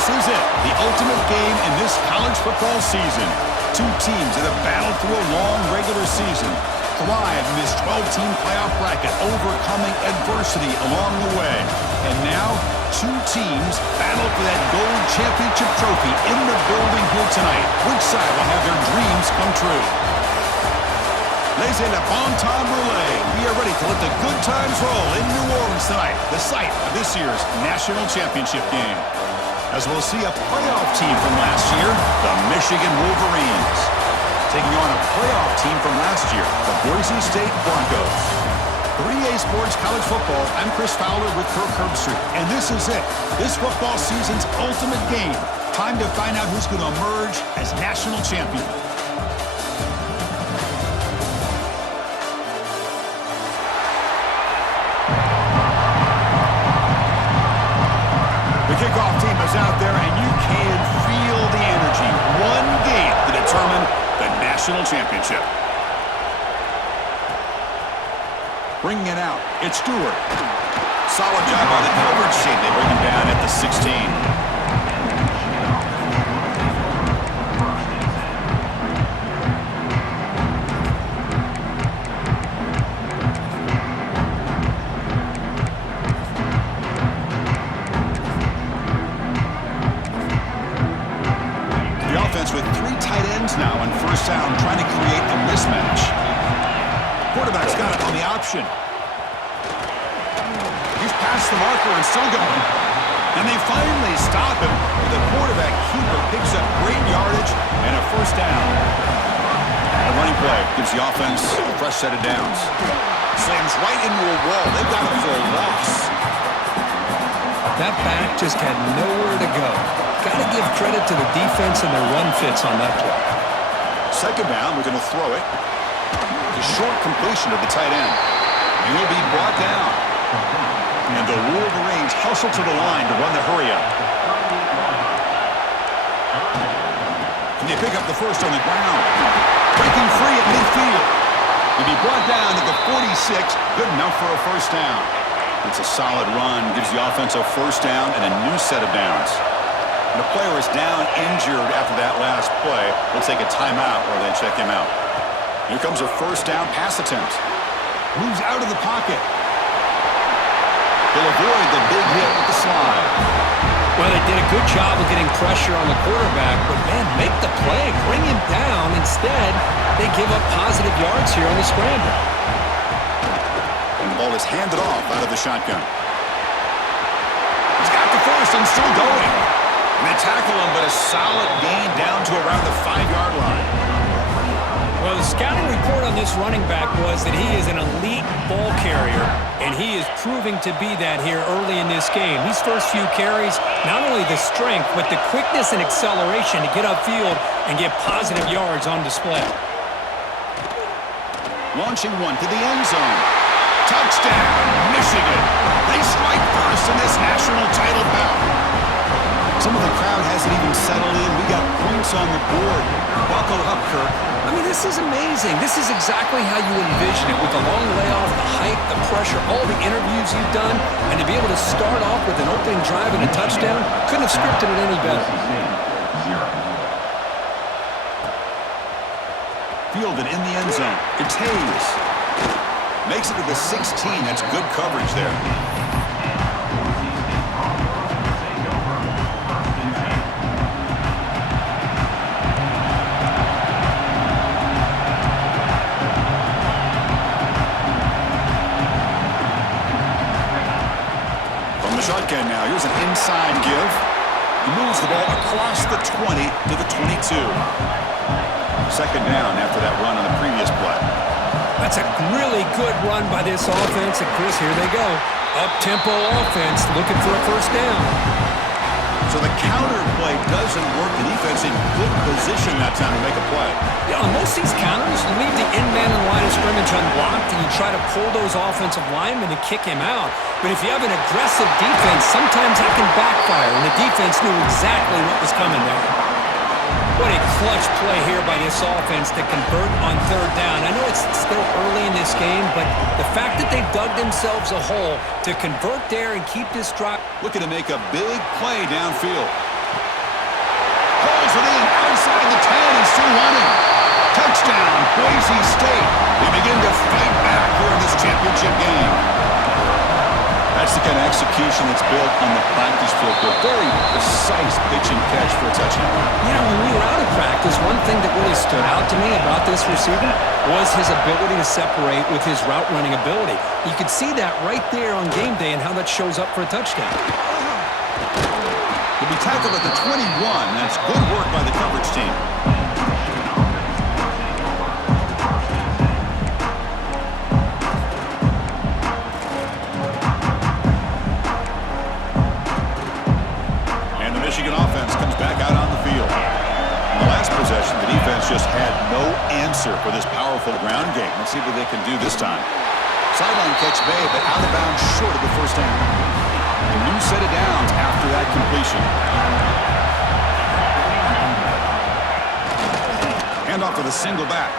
This is it, the ultimate game in this college football season. Two teams that have battled through a long regular season, thrive in this 12-team playoff bracket, overcoming adversity along the way. And now, two teams battle for that gold championship trophy in the building here tonight. Which side will have their dreams come true? Laissez le bon temps rouler. We are ready to let the good times roll in New Orleans tonight, the site of this year's national championship game. As we'll see a playoff team from last year, the Michigan Wolverines, taking on a playoff team from last year, the Boise State Broncos. 3A Sports College Football, I'm Chris Fowler with Kirk Herbstreit, and this is it, this football season's ultimate game. Time to find out who's going to emerge as national champion. The kickoff team is out there, and you can feel the energy. One game to determine the national championship. Bringing it out, it's Stewart. Solid job by the coverage team. They bring him down at the 16. With three tight ends now on first down, trying to create a mismatch. Quarterback's got it on the option. He's past the marker and still going. And they finally stop him. The quarterback keeper picks up great yardage and a first down. A running play gives the offense a fresh set of downs. Slams right into a wall. They've got him for a loss. That back just had nowhere to go. Got to give credit to the defense and their run fits on that play. Second down, we're going to throw it. The short completion of the tight end. And he'll be brought down. And the Wolverines hustle to the line to run the hurry-up. And they pick up the first on the ground. Breaking free at midfield. He'll be brought down to the 46. Good enough for a first down. It's a solid run. Gives the offense a first down and a new set of downs. And the player is down injured after that last play. We'll take a timeout or they check him out. Here comes a first down pass attempt. Moves out of the pocket. He'll avoid the big hit with the slide. Well, they did a good job of getting pressure on the quarterback, but man, make the play, bring him down. Instead, they give up positive yards here on the scramble. And the ball is handed off out of the shotgun. He's got the first and still going. And they tackle him, but a solid gain down to around the 5-yard line. Well, the scouting report on this running back was that he is an elite ball carrier, and he is proving to be that here early in this game. These first few carries, not only the strength, but the quickness and acceleration to get upfield and get positive yards on display. Launching one to the end zone. Touchdown, Michigan. They strike first in this national title bout. Some of the crowd hasn't even settled in. We got points on the board. Buckle up, Kirk. I mean, this is amazing. This is exactly how you envision it, with the long layoff, the height, the pressure, all the interviews you've done, and to be able to start off with an opening drive and a touchdown, couldn't have scripted it any better. Fielded in the end zone. It's Hayes. Makes it to the 16. That's good coverage there. Shotgun now. Here's an inside give. He moves the ball across the 20 to the 22. Second down after that run on the previous play. That's a really good run by this offense. And Chris, here they go. Up-tempo offense looking for a first down. So the counter play doesn't work. The defense in good position that time to make a play. Yeah, on most of these counters, you leave the in-man and line of scrimmage unblocked, and you try to pull those offensive linemen to kick him out. But if you have an aggressive defense, sometimes that can backfire, and the defense knew exactly what was coming there. What a clutch play here by this offense to convert on third down. I know it's still early in this game, but the fact that they've dug themselves a hole to convert there and keep this drive. Looking to make a big play downfield. Drills it in outside the 10 and still running. Touchdown, Boise State. They begin to fight back here in this championship game. That's the kind of execution that's built on the practice field. A very precise pitch and catch for a touchdown. Yeah, when we were out of practice, one thing that really stood out to me about this receiver was his ability to separate with his route running ability. You could see that right there on game day and how that shows up for a touchdown. He'll be tackled at the 21. That's good work by the coverage team. And the Michigan offense comes back out on the field. In the last possession, the defense just had no answer for this powerful ground game. Let's see what they can do this time. Sideline catch made, but out of bounds short of the first down. A new set of downs after that completion. Handoff with a single back.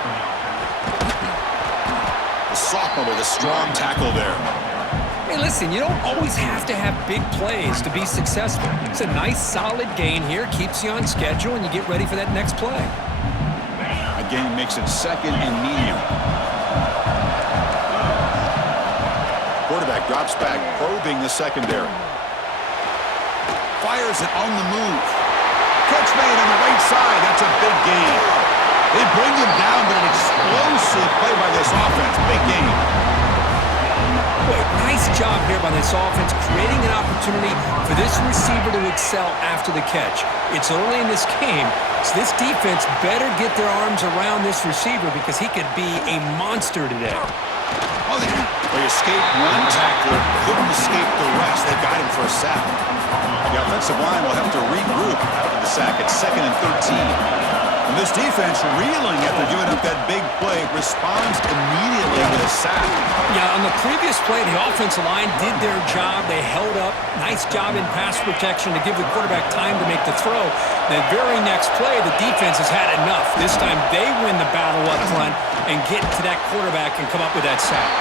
The sophomore with a strong tackle there. Hey, listen, you don't always have to have big plays to be successful. It's a nice, solid gain here, keeps you on schedule, and you get ready for that next play. A gain makes it second and medium. Quarterback drops back, probing the secondary. Fires it on the move. Catch made on the right side. That's a big gain. They bring him down, but an explosive play by this offense. Big gain. Boy, nice job here by this offense, creating an opportunity for this receiver to excel after the catch. It's early in this game, so this defense better get their arms around this receiver because he could be a monster today. Oh, they escaped one tackler, couldn't escape the rest. They got him for a sack. The offensive line will have to regroup after the sack at 2nd and 13. And this defense, reeling after giving up that big play, responds immediately with a sack. Yeah, on the previous play, the offensive line did their job. They held up. Nice job in pass protection to give the quarterback time to make the throw. The very next play, the defense has had enough. This time, they win the battle up front and get to that quarterback and come up with that sack.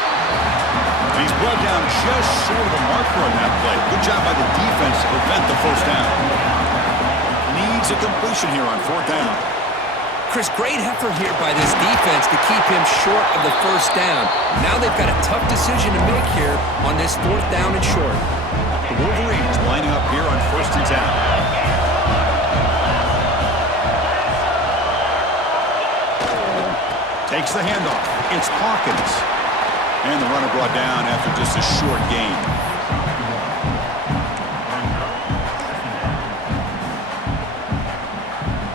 He's brought down just short of the marker on that play. Good job by the defense to prevent the first down. Needs a completion here on 4th down. Chris, great effort here by this defense to keep him short of the first down. Now they've got a tough decision to make here on this 4th down and short. The Wolverines lining up here on 1st and 10. Takes the handoff. It's Hawkins. And the runner brought down after just a short gain.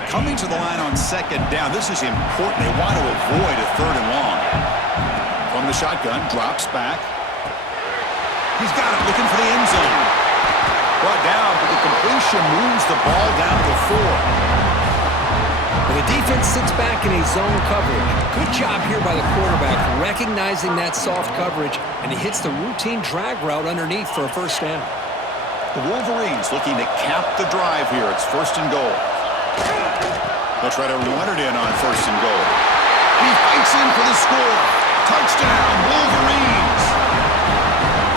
Coming to the line on 2nd down. This is important. They want to avoid a 3rd and long. From the shotgun, drops back. He's got it, looking for the end zone. Brought down, but the completion moves the ball down to 4. The defense sits back in a zone coverage. Good job here by the quarterback, recognizing that soft coverage, and he hits the routine drag route underneath for a first down. The Wolverines looking to cap the drive here. It's 1st and goal. They'll try to run it in on 1st and goal. He fights in for the score. Touchdown, Wolverines!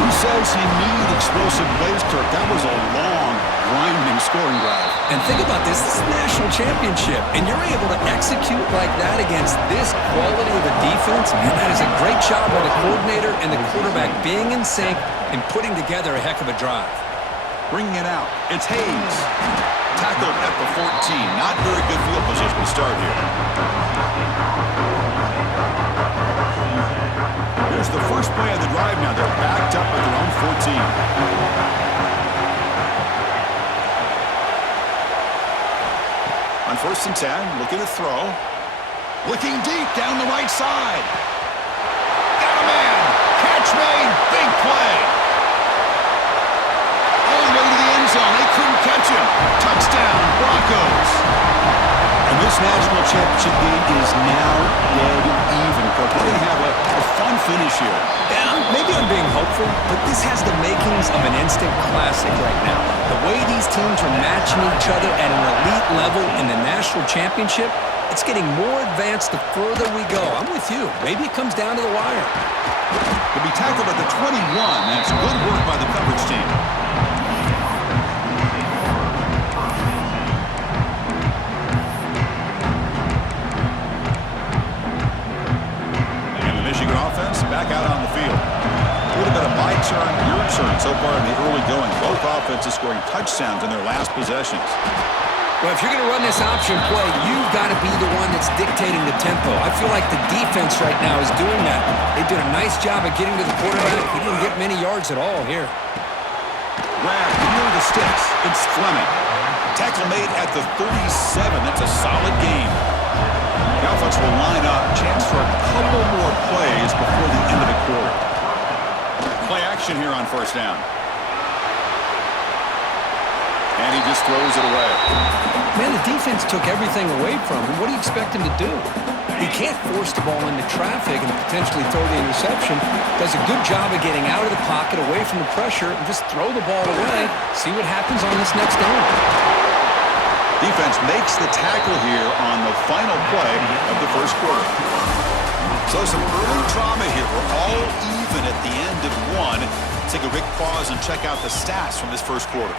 Who says he needs explosive plays, Kirk? That was a long, grinding scoring drive. And think about this. This is a national championship, and you're able to execute like that against this quality of a defense. Man, that is a great job by the coordinator and the quarterback being in sync and putting together a heck of a drive. Bringing it out, it's Hayes. Tackled at the 14. Not very good field position to start here. Here's the first play of the drive now. They're backed up at their own 14. On 1st and 10, looking to throw. Looking deep down the right side. Got a man. Catch made. Big play. All the way to the end zone. They couldn't catch him. Touchdown, Broncos. And this national championship game is now dead even. We're going to have a fun finish here. Yeah, maybe I'm being hopeful, but this has the makings of an instant classic right now. The way these teams are matching each other at an elite level in the national championship, it's getting more advanced the further we go. I'm with you. Maybe it comes down to the wire. He'll be tackled at the 21. That's good work by the coverage team. offenses scoring touchdowns in their last possessions. Well, if you're going to run this option play, you've got to be the one that's dictating the tempo. I feel like the defense right now is doing that. They did a nice job of getting to the quarterback. He didn't get many yards at all here. Grab near the sticks. It's Fleming. Tackle made at the 37. That's a solid gain. The offense will line up. Chance for a couple more plays before the end of the quarter. Play action here on first down. And he just throws it away. Man, the defense took everything away from him. What do you expect him to do? He can't force the ball into traffic and potentially throw the interception. Does a good job of getting out of the pocket, away from the pressure, and just throw the ball away. See what happens on this next down. Defense makes the tackle here on the final play of the first quarter. So some early drama here. We're all even at the end of one. Take a quick pause and check out the stats from this first quarter.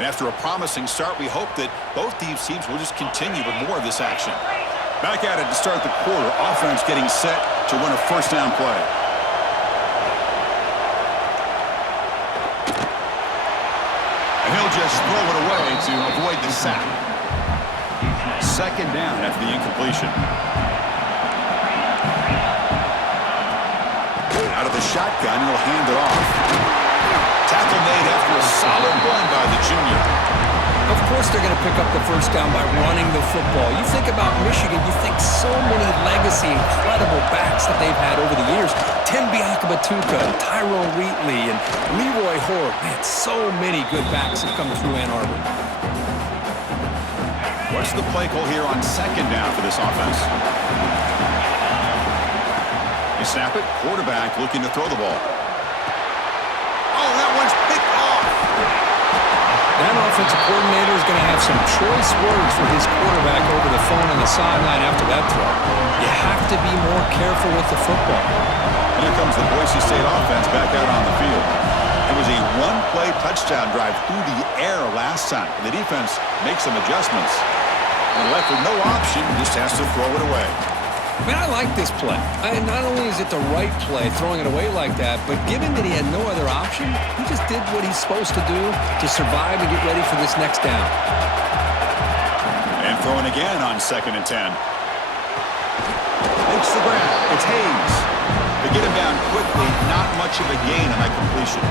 And after a promising start, we hope that both these teams will just continue with more of this action. Back at it to start the quarter. Offense getting set to run a first down play. And he'll just throw it away to avoid the sack. Second down after the incompletion. Out of the shotgun, he'll hand it off. Tackle made after a solid run by the junior. Of course they're going to pick up the first down by running the football. You think about Michigan, you think so many legacy, incredible backs that they've had over the years. Tim Biakabatuka, Tyrone Wheatley, and Leroy Hoare. Man, so many good backs have come through Ann Arbor. What's the play call here on second down for this offense? You snap it, quarterback looking to throw the ball. Oh, that one's picked off. That offensive coordinator is going to have some choice words for his quarterback over the phone on the sideline after that throw. You have to be more careful with the football. And here comes the Boise State offense back out on the field. It was a one-play touchdown drive through the air last time. The defense makes some adjustments. And left with no option, just has to throw it away. Man, I like this play. Not only is it the right play, throwing it away like that, but given that he had no other option, he just did what he's supposed to do to survive and get ready for this next down. And throwing again on 2nd and 10. Makes the grab. It's Hayes. They get him down quickly. Not much of a gain on that completion.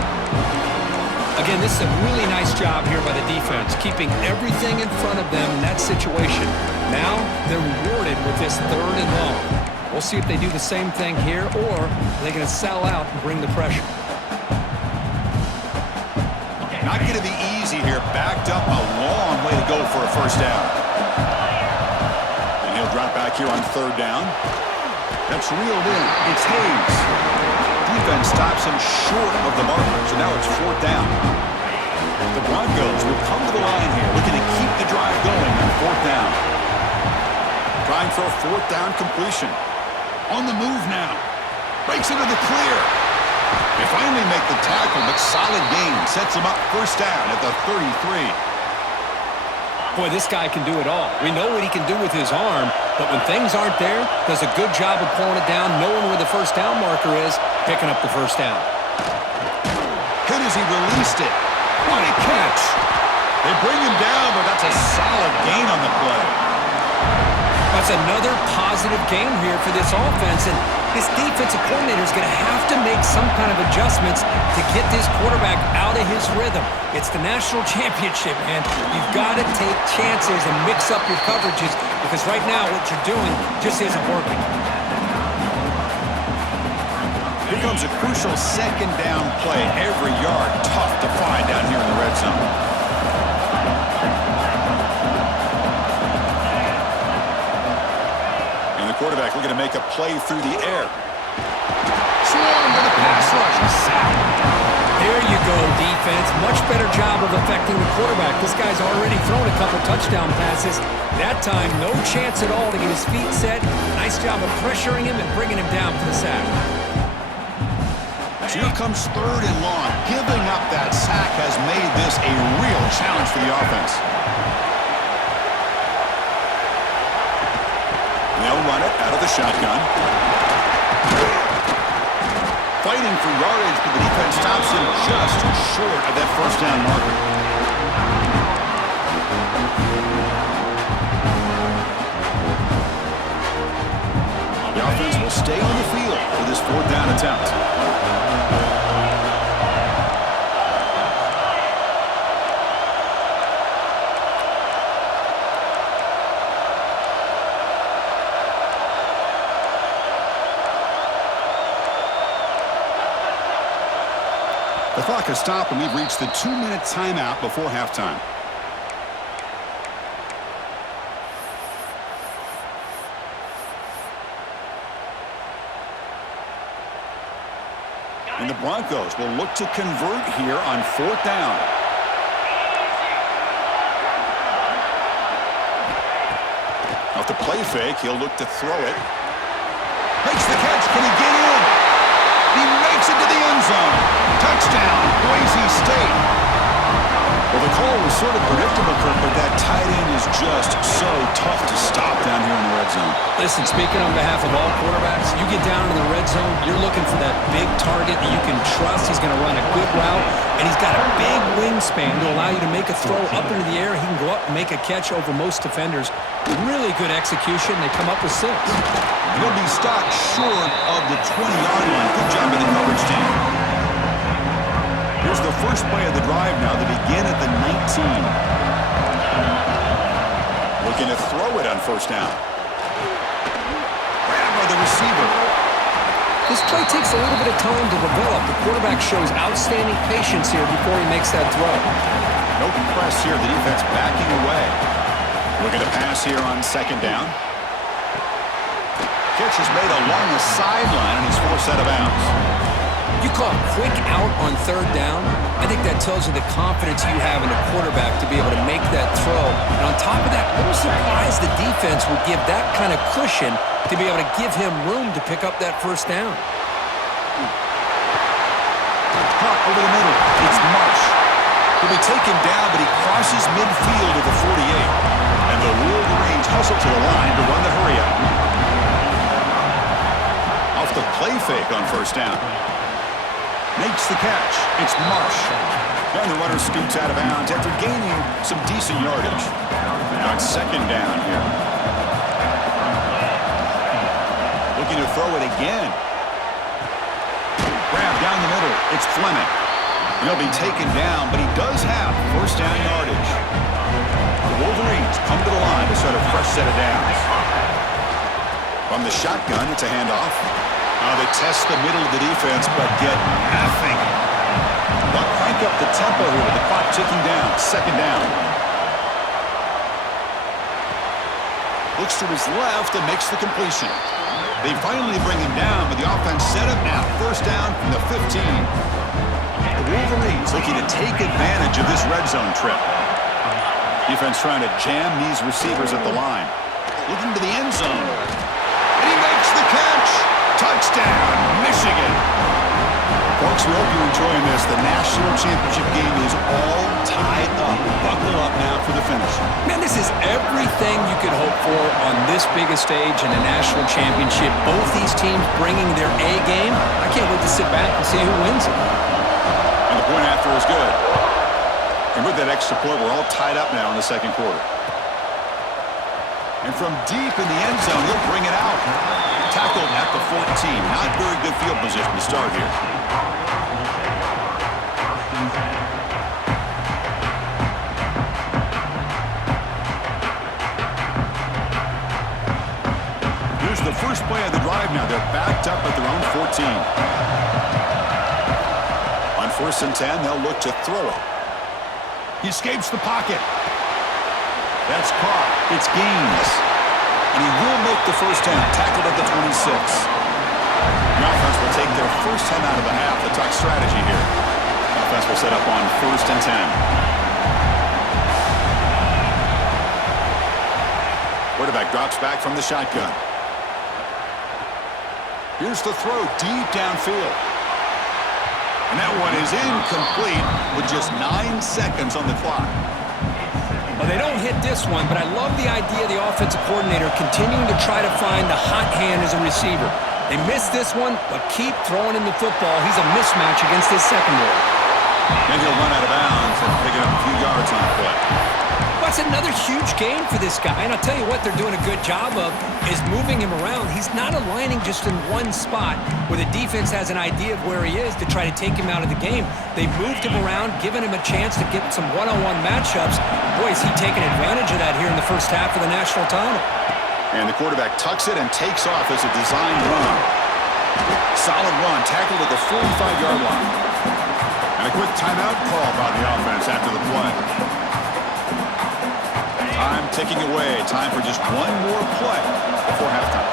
Again, this is a really nice job here by the defense, keeping everything in front of them in that situation. Now, they're rewarded with this 3rd and long. We'll see if they do the same thing here, or they're going to sell out and bring the pressure. Not going to be easy here. Backed up, a long way to go for a first down. And he'll drop back here on 3rd down. That's reeled in. It's Hayes. Defense stops him short of the marker, so now it's 4th down. The Broncos will come to the line here, looking to keep the drive going on 4th down. Trying for a 4th down completion. On the move now. Breaks into the clear. They finally make the tackle, but solid gain. Sets him up first down at the 33. Boy, this guy can do it all. We know what he can do with his arm, but when things aren't there, does a good job of pulling it down, knowing where the first down marker is, picking up the first down. Hit as he released it. What a catch. They bring him down, but that's a solid gain on the play. That's another positive game here for this offense, and this defensive coordinator is going to have to make some kind of adjustments to get this quarterback out of his rhythm. It's the national championship, man. You've got to take chances and mix up your coverages, because right now what you're doing just isn't working. Here comes a crucial 2nd down play. Every yard tough to find down here in the red zone. Quarterback looking to make a play through the air. Swarmed to the pass rush. Sack. There you go, defense. Much better job of affecting the quarterback. This guy's already thrown a couple touchdown passes. That time, no chance at all to get his feet set. Nice job of pressuring him and bringing him down for the sack. So here comes 3rd and long. Giving up that sack has made this a real challenge for the offense. They'll run it out of the shotgun. fighting for yardage, but the defense stops him just short of that first down marker. The offense will stay on the field for this fourth down attempt. The clock has stopped, and we've reached the 2-minute timeout before halftime. And the Broncos will look to convert here on fourth down. Off the play fake, he'll look to throw it. Makes the catch. Can he get in? He makes it to the end zone. Touchdown, Boise State. Well, the call was sort of predictable, Kirk, but that tight end is just so tough to stop down here in the red zone. Listen, speaking on behalf of all quarterbacks, you get down in the red zone, you're looking for that big target that you can trust. He's going to run a good route, and he's got a big wingspan to allow you to make a throw up into the air. He can go up and make a catch over most defenders. Really good execution. They come up with 6. He'll be stopped short of the 20-yard line. Good job of the coverage team. Here's the first play of the drive now. They begin at the 19. Looking to throw it on first down. Grabbed by the receiver. This play takes a little bit of time to develop. The quarterback shows outstanding patience here before he makes that throw. No press here. The defense backing away. Looking to pass here on second down. Catch is made along the sideline, and he's forced out of bounds. You call a quick out on third down. I think that tells you the confidence you have in a quarterback to be able to make that throw. And on top of that, a little surprised the defense would give that kind of cushion to be able to give him room to pick up that first down. Caught over the middle. It's Marsh. He'll be taken down, but he crosses midfield at the 48. And the Wolverines hustle to the line to run the hurry up. Off the play fake on first down. Makes the catch. It's Marsh. And the runner scoots out of bounds after gaining some decent yardage. Now it's second down here. Looking to throw it again. Grab down the middle. It's Fleming. He'll be taken down, but he does have first down yardage. The Wolverines come to the line to set a fresh set of downs. From the shotgun, it's a handoff. They test the middle of the defense, but get nothing. They'll crank up the tempo here with the clock ticking down. Second down. Looks to his left and makes the completion. They finally bring him down, but the offense set up now. First down from the 15. The Wolverines looking to take advantage of this red zone trip. Defense trying to jam these receivers at the line. Looking to the end zone. And he makes the catch. Touchdown, Michigan. Folks, we hope you're enjoying this. The national championship game is all tied up. Buckle up now for the finish. Man, this is everything you could hope for on this biggest stage in a national championship. Both these teams bringing their A game. I can't wait to sit back and see who wins it. And the point after is good. And with that extra point, we're all tied up now in the second quarter. And from deep in the end zone, he'll bring it out. Tackled at the 14. Not very good field position to start here. Here's the first play of the drive now. They're backed up at their own 14. On first and 10, they'll look to throw it. He escapes the pocket. That's caught. It's Gaines. And he will make the first down. Tackled at the 26. The offense will take their first time out of the half. The tuck strategy here. The offense will set up on first and 10. Quarterback drops back from the shotgun. Here's the throw deep downfield. And that one is incomplete with just 9 seconds on the clock. Well, they don't hit this one, but I love the idea of the offensive coordinator continuing to try to find the hot hand as a receiver. They missed this one, but keep throwing him the football. He's a mismatch against his secondary. And he'll run out of bounds and pick it up a few yards on the play. That's another huge gain for this guy, and I'll tell you what they're doing a good job of is moving him around. He's not aligning just in one spot where the defense has an idea of where he is to try to take him out of the game. They've moved him around, given him a chance to get some one-on-one matchups. Boy, is he taking advantage of that here in the first half of the national title. And the quarterback tucks it and takes off as a designed run. Solid run, tackled at the 45-yard line. And a quick timeout call by the offense after the play. Time ticking away. Time for just one more play before halftime.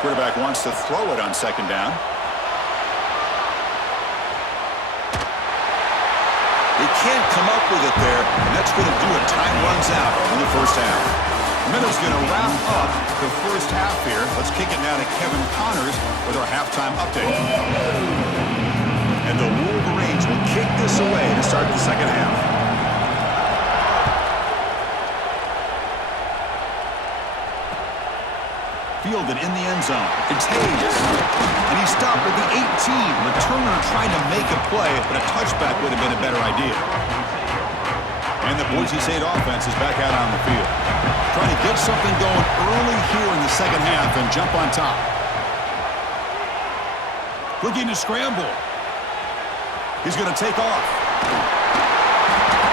Quarterback wants to throw it on second down. He can't come up with it there, and that's going to do it. Time runs out in the first half. Minute's going to wrap up the first half here. Let's kick it now to Kevin Connors with our halftime update. And the Wolverines will kick this away to start the second half. Fielded in the end zone. It's Hayes. And he stopped at the 18. Returner trying to make a play, but a touchback would have been a better idea. And the Boise State offense is back out on the field. Trying to get something going early here in the second half and jump on top. Looking to scramble. He's going to take off.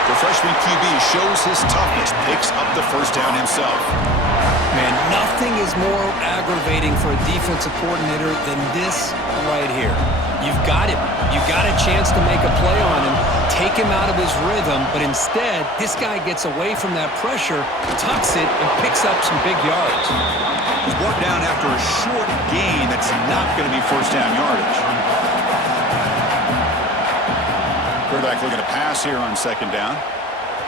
The freshman QB shows his toughness, picks up the first down himself. Man, nothing is more aggravating for a defensive coordinator than this right here. You've got him. You've got a chance to make a play on him, take him out of his rhythm, but instead, this guy gets away from that pressure, tucks it, and picks up some big yards. He's brought down after a short gain that's not going to be first down yardage. Quarterback looking to pass here on second down.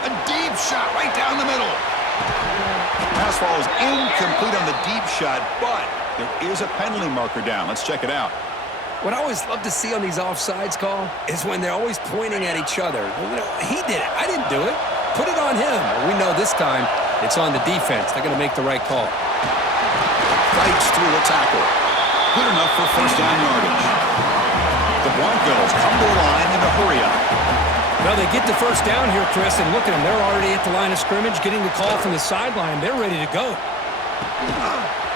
A deep shot right down the middle. Pass ball is incomplete on the deep shot, but there is a penalty marker down. Let's check it out. What I always love to see on these offsides call is when they're always pointing at each other. You know, he did it. I didn't do it. Put it on him. We know this time it's on the defense. They're going to make the right call. Fights through the tackle. Good enough for first down yardage. The Broncos come to the line in a hurry up. Well, they get the first down here, Chris, and look at them. They're already at the line of scrimmage, getting the call from the sideline. They're ready to go.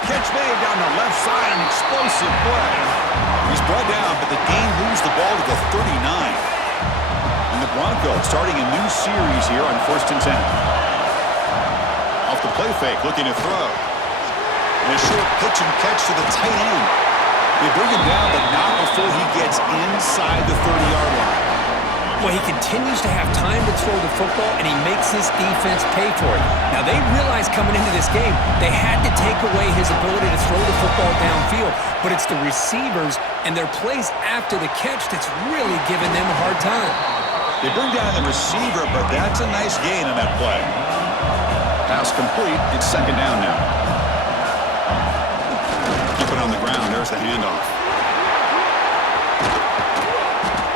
Catch made down the left side, an explosive play. He's brought down, but the game moves the ball to the 39. And the Broncos starting a new series here on 1st and 10. Off the play fake, looking to throw. And a short pitch and catch to the tight end. They bring him down, but not before he gets inside the 30-yard line. Well, he continues to have time to throw the football, and he makes his defense pay for it. Now, they realized coming into this game, they had to take away his ability to throw the football downfield, but it's the receivers and their plays after the catch that's really giving them a hard time. They bring down the receiver, but that's a nice gain on that play. Pass complete. It's second down now. Keep it on the ground. There's the handoff.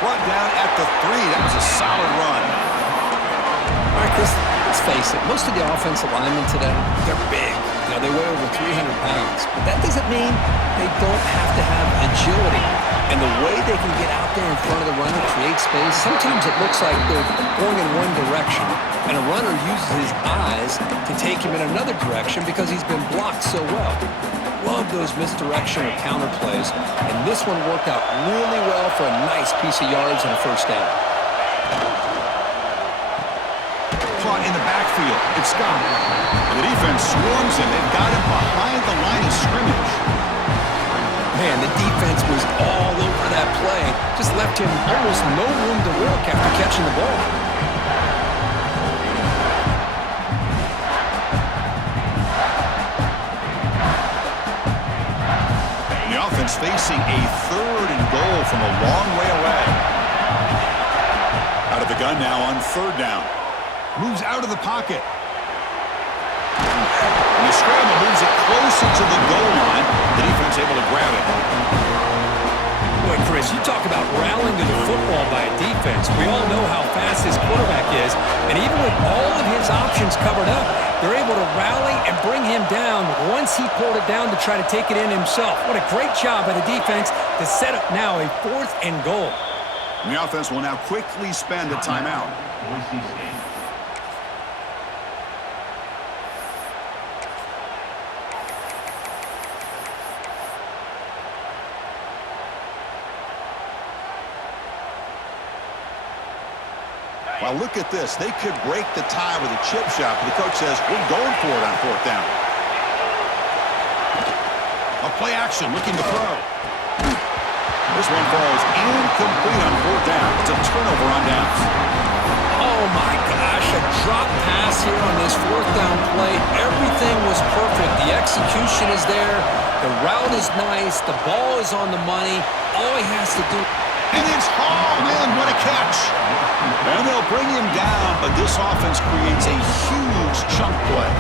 Brought down at the 3. That was a solid run. All right, Chris, let's face it. Most of the offensive linemen today, they're big. You know, they weigh over 300 pounds. But that doesn't mean they don't have to have agility. And the way they can get out there in front of the runner, create space, sometimes it looks like they're going in one direction, and a runner uses his eyes to take him in another direction because he's been blocked so well. Love those misdirection or counter plays, and this one worked out really well for a nice piece of yards and a first down. Caught in the backfield. It's Scott. And the defense swarms him. They've got him behind the line of scrimmage. Man, the defense was all over that play. Just left him almost no room to work after catching the ball. Offense facing a 3rd and goal from a long way away. Out of the gun now on 3rd down. Moves out of the pocket. And the scramble moves it closer to the goal line. The defense able to grab it. Boy, Chris, you talk about rallying to the football by a defense. We all know how fast this quarterback And even with all of his options covered up, they're able to rally and bring him down once he pulled it down to try to take it in himself. What a great job by the defense to set up now a 4th and goal. The offense will now quickly spend a timeout. Well, look at this. They could break the tie with a chip shot, but the coach says, we're going for it on 4th down. A play action, looking to throw. This one falls incomplete on 4th down. It's a turnover on downs. Oh, my gosh, a drop pass here on this 4th down play. Everything was perfect. The execution is there. The route is nice. The ball is on the money. All he has to do... And it's hauled in. What a catch. And they'll bring him down, but this offense creates a huge chunk play.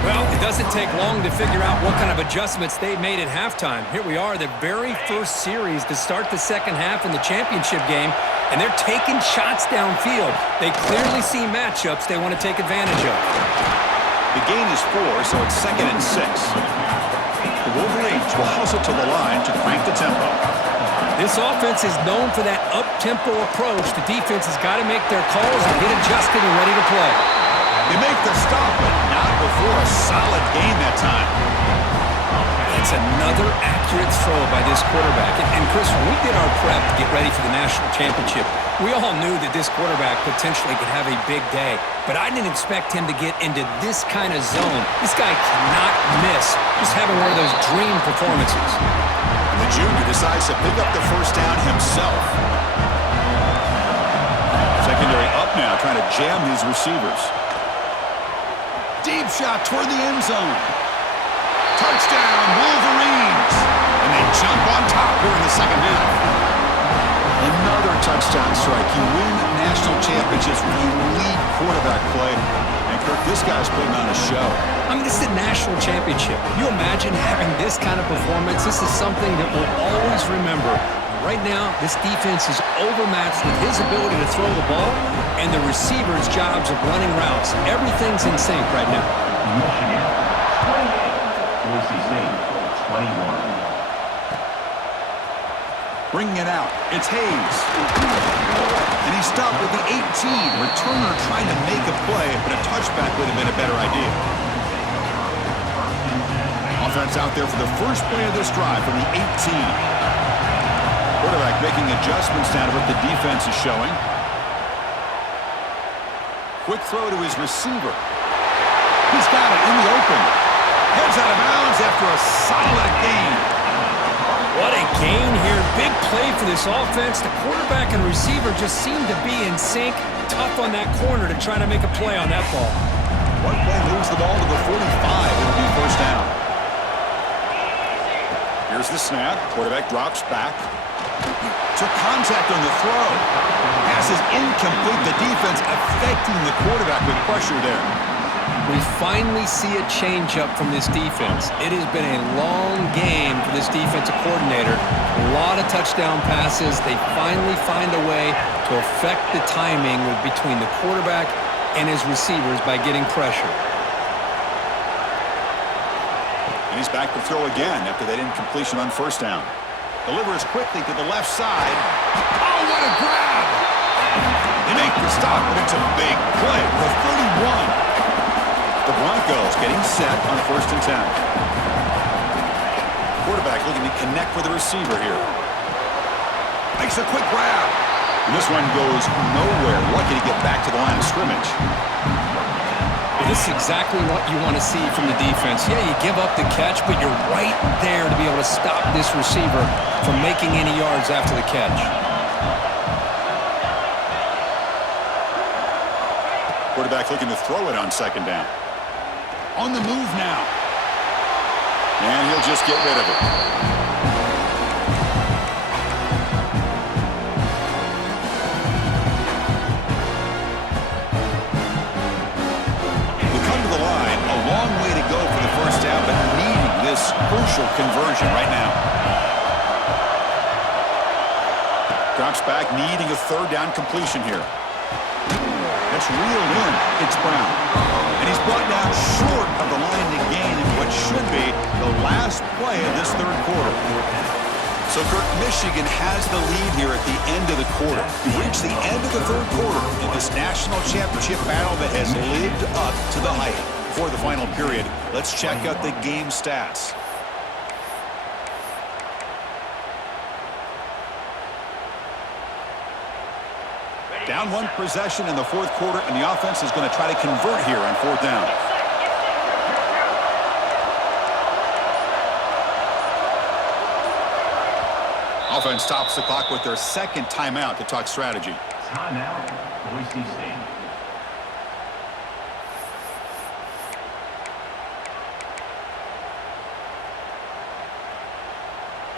Well, it doesn't take long to figure out what kind of adjustments they made at halftime. Here we are, the very first series to start the second half in the championship game, and they're taking shots downfield. They clearly see matchups they want to take advantage of. The gain is 4, so it's 2nd and 6. The Wolverines will hustle to the line to crank the tempo. This offense is known for that up-tempo approach. The defense has got to make their calls and get adjusted and ready to play. They make the stop, but not before a solid gain that time. It's another accurate throw by this quarterback. And Chris, when we did our prep to get ready for the national championship, we all knew that this quarterback potentially could have a big day. But I didn't expect him to get into this kind of zone. This guy cannot miss. Just having one of those dream performances. And the junior decides to pick up the 1st down himself. Secondary up now, trying to jam these receivers. Deep shot toward the end zone. Touchdown, Wolverines! And they jump on top here in the second half. Another touchdown strike. You win national championships when you lead quarterback play. And Kirk, this guy's putting on a show. I mean, this is a national championship. You imagine having this kind of performance? This is something that we'll always remember. Right now, this defense is overmatched with his ability to throw the ball and the receivers' jobs of running routes. Everything's in sync right now. Michigan, 28. Boise State, 21. Bringing it out, it's Hayes. And he stopped with the 18. Returner trying to make a play, but a touchback would have been a better idea. Offense out there for the first play of this drive from the 18. Quarterback making adjustments down to what the defense is showing. Quick throw to his receiver. He's got it in the open. Heads out of bounds after a solid gain. What a gain here. Big play for this offense. The quarterback and receiver just seem to be in sync. Tough on that corner to try to make a play on that ball. One play moves the ball to the 45. It'll be 1st down. Here's the snap. Quarterback drops back. Took contact on the throw. Pass is incomplete. The defense affecting the quarterback with pressure there. We finally see a change-up from this defense. It has been a long game for this defensive coordinator. A lot of touchdown passes. They finally find a way to affect the timing between the quarterback and his receivers by getting pressure. And he's back to throw again after that incompletion on 1st down. Delivers quickly to the left side. Oh, what a grab! They make the stop, but it's a big play for 31. The Broncos getting set on 1st and 10. Quarterback looking to connect with the receiver here. Makes a quick grab. And this one goes nowhere. Lucky to get back to the line of scrimmage. Well, this is exactly what you want to see from the defense. Yeah, you give up the catch, but you're right there to be able to stop this receiver from making any yards after the catch. Quarterback looking to throw it on 2nd down. On the move now. And he'll just get rid of it. We come to the line. A long way to go for the 1st down, but needing this crucial conversion right now. Drops back, needing a 3rd down completion here. gets reeled in. It's Brown. And he's brought down short of the line to gain in what should be the last play of this third quarter. So, Kirk, Michigan has the lead here at the end of the quarter. We've reached the end of the third quarter in this national championship battle that has lived up to the hype. Before the final period, let's check out the game stats. Down one possession in the fourth quarter, and the offense is going to try to convert here on fourth down. Offense stops the clock with their second timeout to talk strategy. Timeout, Boise State.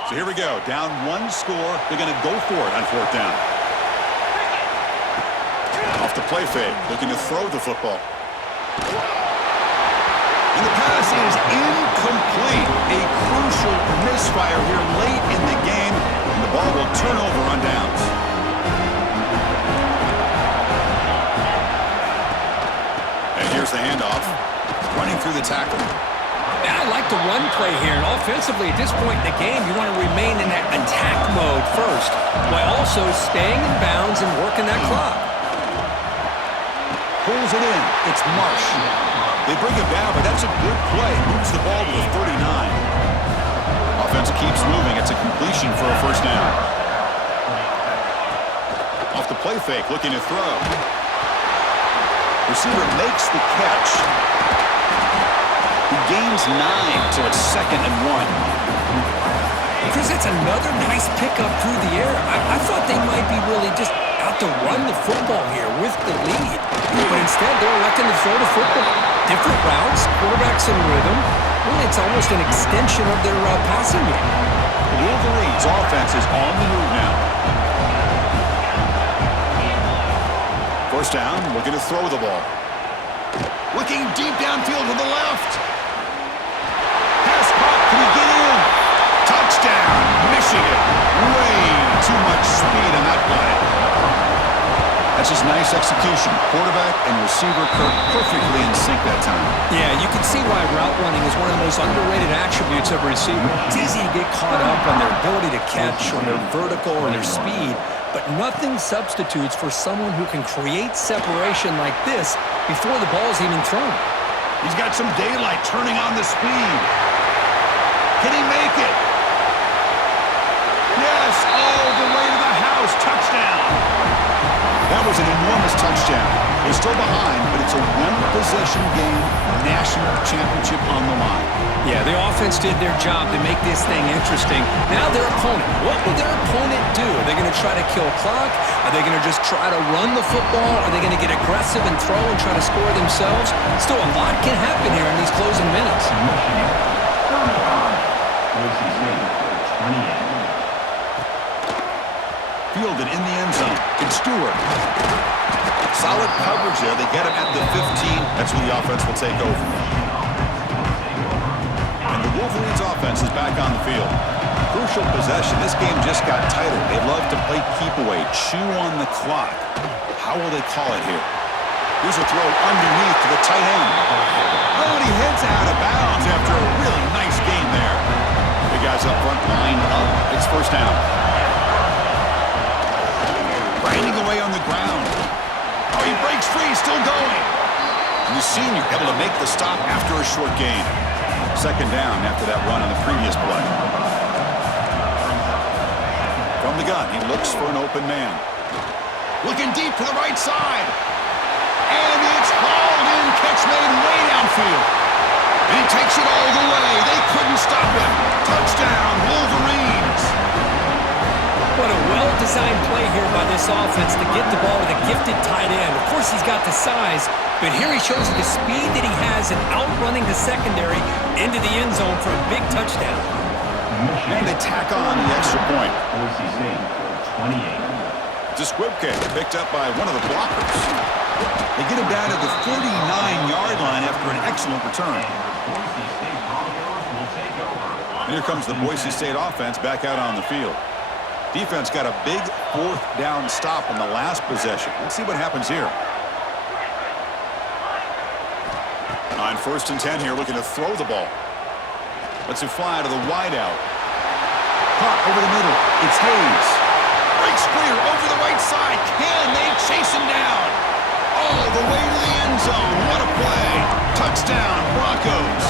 So here we go. Down one score. They're going to go for it on fourth down. Off the play fake, looking to throw the football. And the pass is incomplete. A crucial misfire here late in the game, and the ball will turn over on downs. And here's the handoff. Running through the tackle. I like the run play here, and offensively at this point in the game, you want to remain in that attack mode first, while also staying in bounds and working that clock. Pulls it in. It's Marsh. They bring him down, but that's a good play. Moves the ball to the 39. Offense keeps moving. It's a completion for a first down. Off the play fake, looking to throw. Receiver makes the catch. He gains 9, so it's 2nd and 1. Chris, that's another nice pickup through the air. I thought they might be really just out to run the football here with the lead. But instead, they're electing to throw the football. Different routes, quarterbacks in rhythm. Really, it's almost an extension of their passing game. The Wolverines' offense is on the move now. First down, looking to throw the ball. Looking deep downfield to the left. Pass caught. Can he get in? Touchdown, Michigan. Way too much speed on that play. That's just nice execution. Quarterback and receiver perfectly in sync that time. Yeah, you can see why route running is one of the most underrated attributes of a receiver. It's easy to get caught up on their ability to catch, on their vertical, or their speed, but nothing substitutes for someone who can create separation like this before the ball is even thrown. He's got some daylight turning on the speed. Can he make it? Yes, all the way to the house. Touchdown. That was an enormous touchdown. They're still behind, but it's a one-possession game, national championship on the line. Yeah, the offense did their job to make this thing interesting. Now their opponent. What will their opponent do? Are they going to try to kill clock? Are they going to just try to run the football? Are they going to get aggressive and throw and try to score themselves? Still, a lot can happen here in these closing minutes. Boise State, 28. Fielded in the end zone. It's Stewart. Solid coverage there. They get him at the 15. That's when the offense will take over. And the Wolverines offense is back on the field. Crucial possession. This game just got tighter. They love to play keep away, chew on the clock. How will they call it here? Here's a throw underneath to the tight end. Oh, and he heads out of bounds after a really nice game there. The guys up front lined up. It's first down. Grinding away on the ground. Oh, he breaks free, still going. And the senior able to make the stop after a short gain. Second down after that run on the previous play. From the gun, he looks for an open man. Looking deep to the right side. And it's hauled in, catch made way downfield. And he takes it all the way. They couldn't stop him. Touchdown, Wolverines. What a well-designed play here by this offense to get the ball to the gifted tight end. Of course, he's got the size, but here he shows you the speed that he has in outrunning the secondary into the end zone for a big touchdown. And they tack on the extra point. Boise State, 28. It's a squib kick picked up by one of the blockers. They get him down to the 49-yard line after an excellent return. Boise State Broncos will take over. And here comes the Boise State offense back out on the field. Defense got a big fourth down stop in the last possession. Let's see what happens here. On 1st and 10 here, looking to throw the ball. Lets it fly to the wideout. Caught over the middle. It's Hayes. Breaks clear over the right side. Can they chase him down? All the way to the end zone. What a play. Touchdown, Broncos.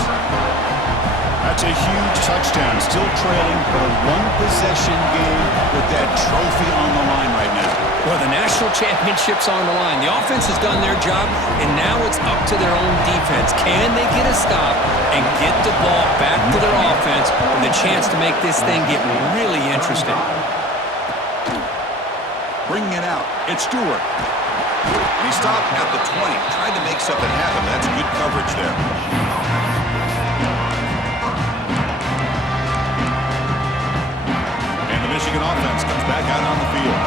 That's a huge touchdown. Still trailing, but a one-possession game with that trophy on the line right now. Well, the national championship's on the line. The offense has done their job, and now it's up to their own defense. Can they get a stop and get the ball back to their offense with a chance to make this thing get really interesting? Bringing it out. It's Stewart. And he stopped at the 20. Tried to make something happen. That's good coverage there. And the Michigan offense comes back out on the field.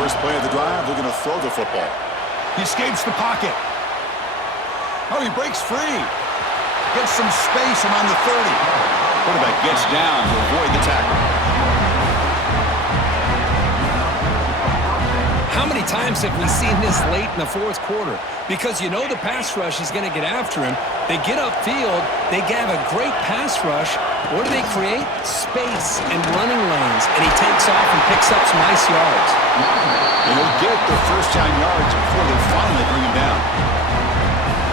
First play of the drive, they're going to throw the football. He escapes the pocket. Oh, he breaks free. Gets some space around the 30. Quarterback gets down to avoid the tackle. How many times have we seen this late in the fourth quarter? Because you know the pass rush is going to get after him. They get upfield. They have a great pass rush. What do they create? Space and running lanes. And he takes off and picks up some nice yards. And he'll get the first down yards before they finally bring him down.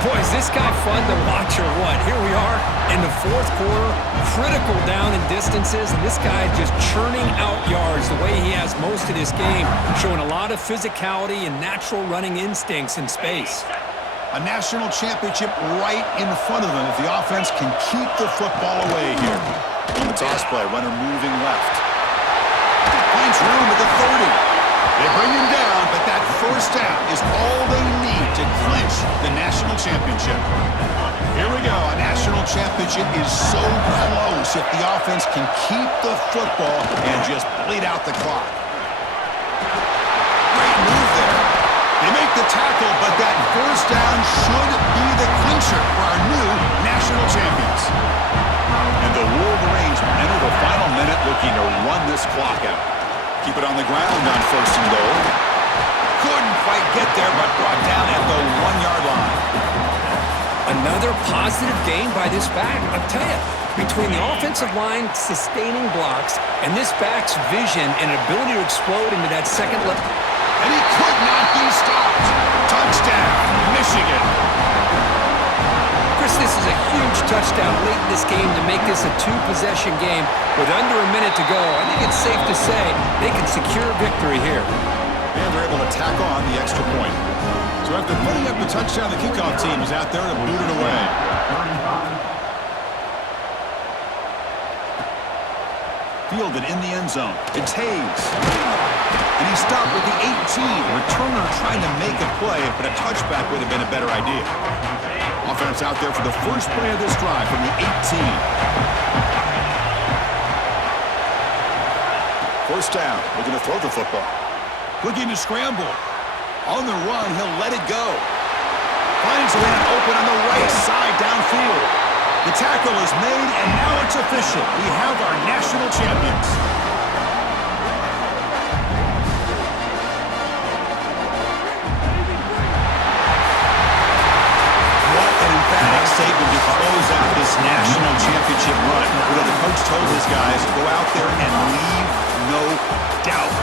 Boy, is this guy fun to watch or what? Here we are in the fourth quarter, critical down in distances, and this guy just churning out yards the way he has most of this game, showing a lot of physicality and natural running instincts in space. A national championship right in front of them if the offense can keep the football away here. On the toss play, runner moving left. Finds room at the 30. They bring him down, but that first down is all they need to clinch the national championship. Here we go. A national championship is so close if the offense can keep the football and just bleed out the clock. Great move there. They make the tackle, but that first down should be the clincher for our new national champions. And the Wolverines will enter the final minute looking to run this clock out. Keep it on the ground on 1st and goal. Couldn't quite get there, but brought down at the 1-yard line. Another positive game by this back. I'll tell you, between the offensive line sustaining blocks and this back's vision and ability to explode into that second level. And he could not be stopped. Touchdown, Michigan. Chris, this is a huge touchdown late in this game to make this a two-possession game with under a minute to go. I think it's safe to say they can secure victory here. And they're able to tack on the extra point. So after putting up the touchdown, the kickoff team is out there to boot it away. Fielded in the end zone. It's Hayes. And he stopped with the 18. Returner trying to make a play, but a touchback would have been a better idea. Offense out there for the first play of this drive from the 18. First down. Looking to throw the football. Looking to scramble. On the run, he'll let it go. Finds a man open on the right side downfield. The tackle is made, and now it's official. We have our national champions. What an emphatic statement to close out this national championship run. You know, the coach told his guys, go out there and leave no doubt.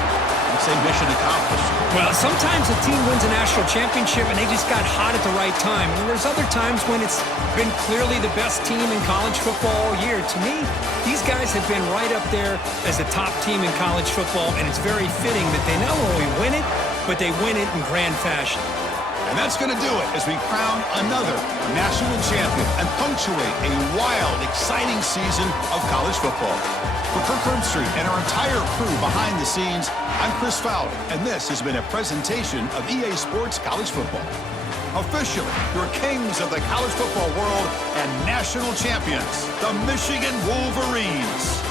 I'd say mission accomplished. Well, sometimes a team wins a national championship and they just got hot at the right time. And there's other times when it's been clearly the best team in college football all year. To me, these guys have been right up there as the top team in college football, and it's very fitting that they not only win it, but they win it in grand fashion. And that's going to do it as we crown another national champion and punctuate a wild, exciting season of college football. For Kirk Herbstreit and our entire crew behind the scenes, I'm Chris Fowler, and this has been a presentation of EA Sports College Football. Officially, your kings of the college football world and national champions, the Michigan Wolverines.